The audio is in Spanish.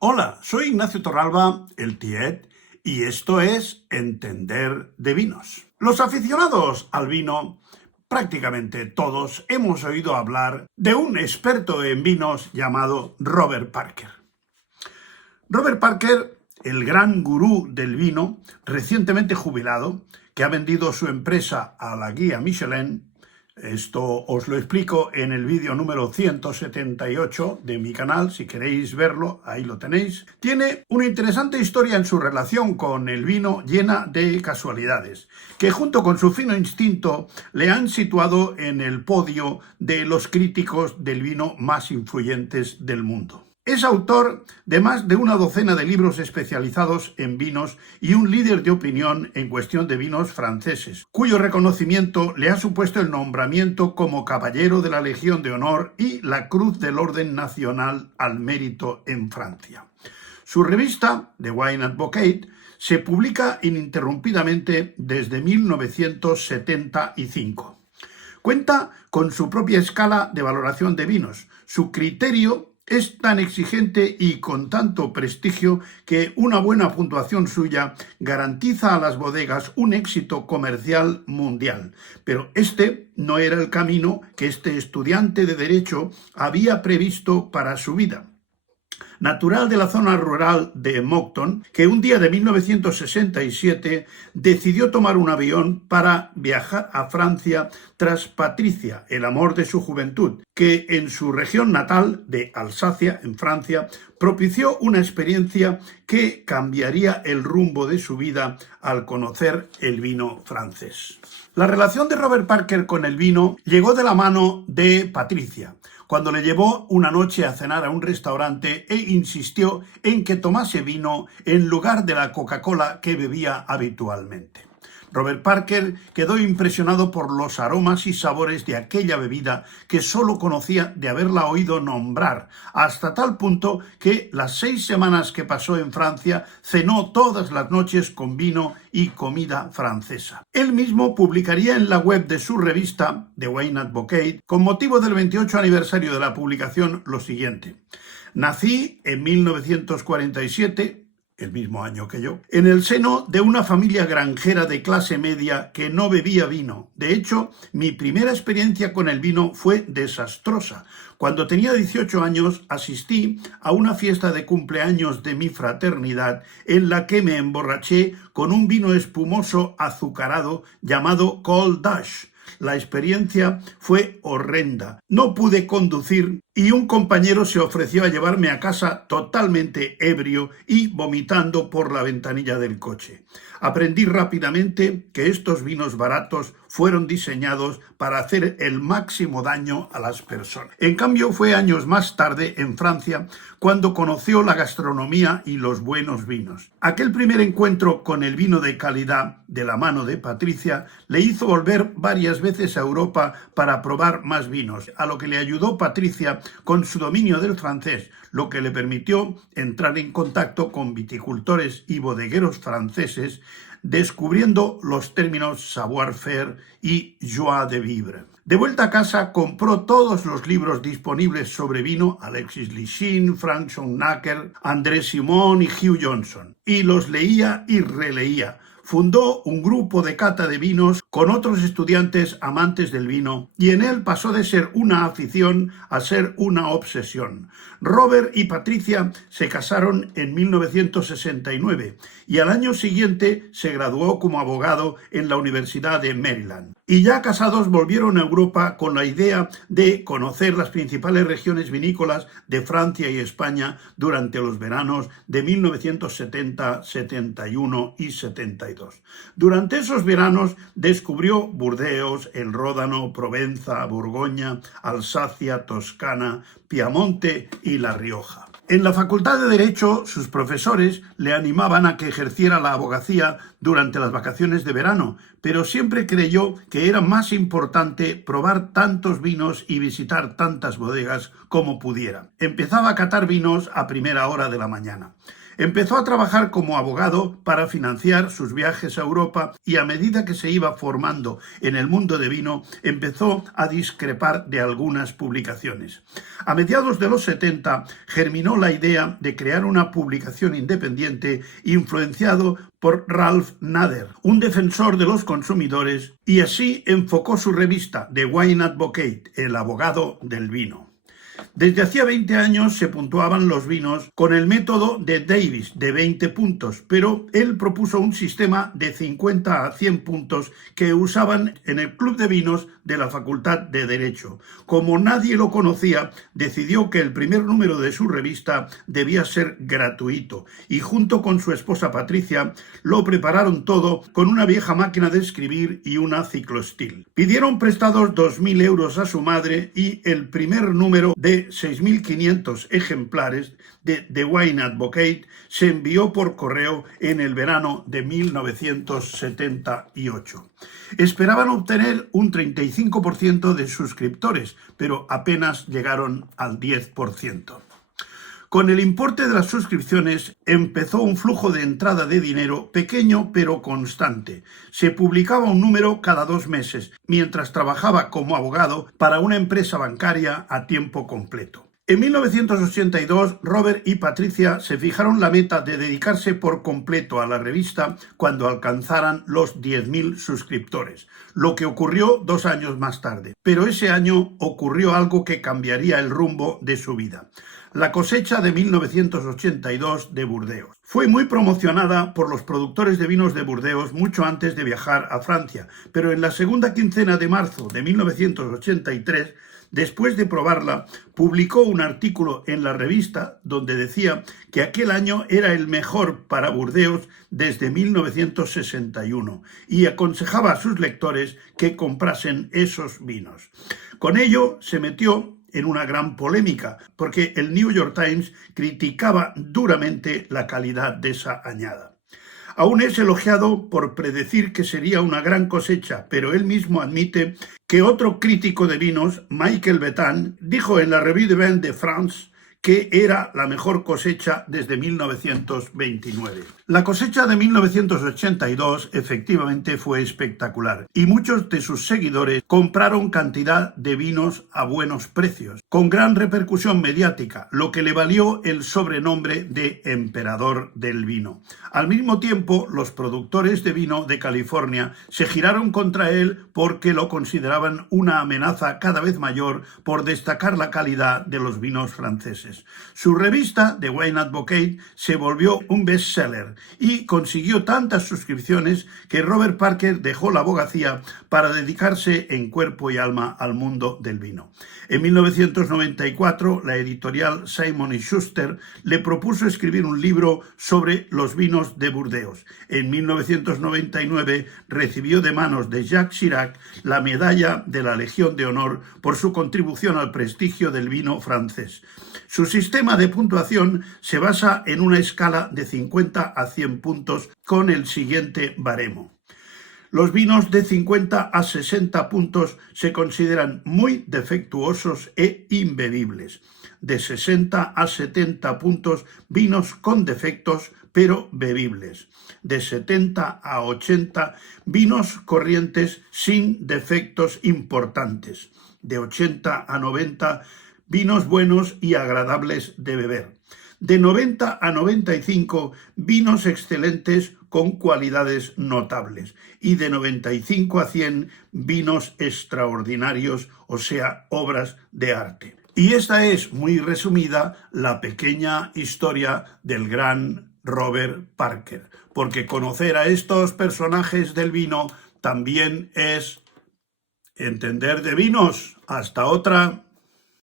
Hola, soy Ignacio Torralba, el Tiet, y esto es Entender de Vinos. Los aficionados al vino, prácticamente todos, hemos oído hablar de un experto en vinos llamado Robert Parker. Robert Parker, el gran gurú del vino, recientemente jubilado, que ha vendido su empresa a la guía Michelin. Esto os lo explico en el vídeo número 178 de mi canal, si queréis verlo, ahí lo tenéis. Tiene una interesante historia en su relación con el vino llena de casualidades, que junto con su fino instinto le han situado en el podio de los críticos del vino más influyentes del mundo. Es autor de más de una docena de libros especializados en vinos y un líder de opinión en cuestión de vinos franceses, cuyo reconocimiento le ha supuesto el nombramiento como Caballero de la Legión de Honor y la Cruz del Orden Nacional al Mérito en Francia. Su revista, The Wine Advocate, se publica ininterrumpidamente desde 1975. Cuenta con su propia escala de valoración de vinos. Su criterio es tan exigente y con tanto prestigio que una buena puntuación suya garantiza a las bodegas un éxito comercial mundial. Pero este no era el camino que este estudiante de Derecho había previsto para su vida. Natural de la zona rural de Moncton, que un día de 1967 decidió tomar un avión para viajar a Francia tras Patricia, el amor de su juventud, que en su región natal de Alsacia, en Francia, propició una experiencia que cambiaría el rumbo de su vida al conocer el vino francés. La relación de Robert Parker con el vino llegó de la mano de Patricia, cuando le llevó una noche a cenar a un restaurante e insistió en que tomase vino en lugar de la Coca-Cola que bebía habitualmente. Robert Parker quedó impresionado por los aromas y sabores de aquella bebida que solo conocía de haberla oído nombrar, hasta tal punto que las 6 semanas que pasó en Francia cenó todas las noches con vino y comida francesa. Él mismo publicaría en la web de su revista, The Wine Advocate, con motivo del 28 aniversario de la publicación, lo siguiente: nací en 1947, el mismo año que yo, en el seno de una familia granjera de clase media que no bebía vino. De hecho, mi primera experiencia con el vino fue desastrosa. Cuando tenía 18 años, asistí a una fiesta de cumpleaños de mi fraternidad en la que me emborraché con un vino espumoso azucarado llamado Cold Dash. La experiencia fue horrenda. No pude conducir y un compañero se ofreció a llevarme a casa totalmente ebrio y vomitando por la ventanilla del coche. Aprendí rápidamente que estos vinos baratos fueron diseñados para hacer el máximo daño a las personas. En cambio, fue años más tarde, en Francia, cuando conoció la gastronomía y los buenos vinos. Aquel primer encuentro con el vino de calidad de la mano de Patricia le hizo volver varias veces a Europa para probar más vinos, a lo que le ayudó Patricia con su dominio del francés, lo que le permitió entrar en contacto con viticultores y bodegueros franceses, descubriendo los términos savoir-faire y joie de vivre. De vuelta a casa, compró todos los libros disponibles sobre vino, Alexis Lichine, Frank Schoenhacker, André Simon y Hugh Johnson, y los leía y releía. Fundó un grupo de cata de vinos con otros estudiantes amantes del vino y en él pasó de ser una afición a ser una obsesión. Robert y Patricia se casaron en 1969 y al año siguiente se graduó como abogado en la Universidad de Maryland. Y ya casados volvieron a Europa con la idea de conocer las principales regiones vinícolas de Francia y España durante los veranos de 1970, 71 y 72. Durante esos veranos descubrió Burdeos, el Ródano, Provenza, Borgoña, Alsacia, Toscana, Piamonte y La Rioja. En la Facultad de Derecho, sus profesores le animaban a que ejerciera la abogacía durante las vacaciones de verano, pero siempre creyó que era más importante probar tantos vinos y visitar tantas bodegas como pudiera. Empezaba a catar vinos a primera hora de la mañana. Empezó a trabajar como abogado para financiar sus viajes a Europa y a medida que se iba formando en el mundo de vino, empezó a discrepar de algunas publicaciones. A mediados de los 70 germinó la idea de crear una publicación independiente influenciado por Ralph Nader, un defensor de los consumidores, y así enfocó su revista The Wine Advocate, el abogado del vino. Desde hacía 20 años se puntuaban los vinos con el método de Davis de 20 puntos, pero él propuso un sistema de 50 a 100 puntos que usaban en el Club de Vinos de la Facultad de Derecho. Como nadie lo conocía, decidió que el primer número de su revista debía ser gratuito y junto con su esposa Patricia lo prepararon todo con una vieja máquina de escribir y una ciclostil. Pidieron prestados 2.000 euros a su madre y el primer número de 6.500 ejemplares de The Wine Advocate se envió por correo en el verano de 1978. Esperaban obtener un 35% de suscriptores, pero apenas llegaron al 10%. Con el importe de las suscripciones empezó un flujo de entrada de dinero pequeño pero constante. Se publicaba un número cada 2 meses, mientras trabajaba como abogado para una empresa bancaria a tiempo completo. En 1982, Robert y Patricia se fijaron la meta de dedicarse por completo a la revista cuando alcanzaran los 10.000 suscriptores, lo que ocurrió 2 años más tarde. Pero ese año ocurrió algo que cambiaría el rumbo de su vida. La cosecha de 1982 de Burdeos. Fue muy promocionada por los productores de vinos de Burdeos mucho antes de viajar a Francia, pero en la segunda quincena de marzo de 1983, después de probarla, publicó un artículo en la revista donde decía que aquel año era el mejor para Burdeos desde 1961 y aconsejaba a sus lectores que comprasen esos vinos. Con ello se metió en una gran polémica, porque el New York Times criticaba duramente la calidad de esa añada. Aún es elogiado por predecir que sería una gran cosecha, pero él mismo admite que otro crítico de vinos, Michael Betan, dijo en la Revue de Vin de France que era la mejor cosecha desde 1929. La cosecha de 1982 efectivamente fue espectacular y muchos de sus seguidores compraron cantidad de vinos a buenos precios, con gran repercusión mediática, lo que le valió el sobrenombre de Emperador del Vino. Al mismo tiempo, los productores de vino de California se giraron contra él porque lo consideraban una amenaza cada vez mayor por destacar la calidad de los vinos franceses. Su revista, The Wine Advocate, se volvió un bestseller y consiguió tantas suscripciones que Robert Parker dejó la abogacía para dedicarse en cuerpo y alma al mundo del vino. En 1994, la editorial Simon & Schuster le propuso escribir un libro sobre los vinos de Burdeos. En 1999 recibió de manos de Jacques Chirac la medalla de la Legión de Honor por su contribución al prestigio del vino francés. Su sistema de puntuación se basa en una escala de 50 a 100 puntos con el siguiente baremo. Los vinos de 50 a 60 puntos se consideran muy defectuosos e imbebibles. De 60 a 70 puntos, vinos con defectos pero bebibles. De 70 a 80, vinos corrientes sin defectos importantes. De 80 a 90, vinos buenos y agradables de beber. De 90 a 95, vinos excelentes con cualidades notables. Y de 95 a 100, vinos extraordinarios, o sea, obras de arte. Y esta es, muy resumida, la pequeña historia del gran Robert Parker. Porque conocer a estos personajes del vino también es entender de vinos. Hasta otra.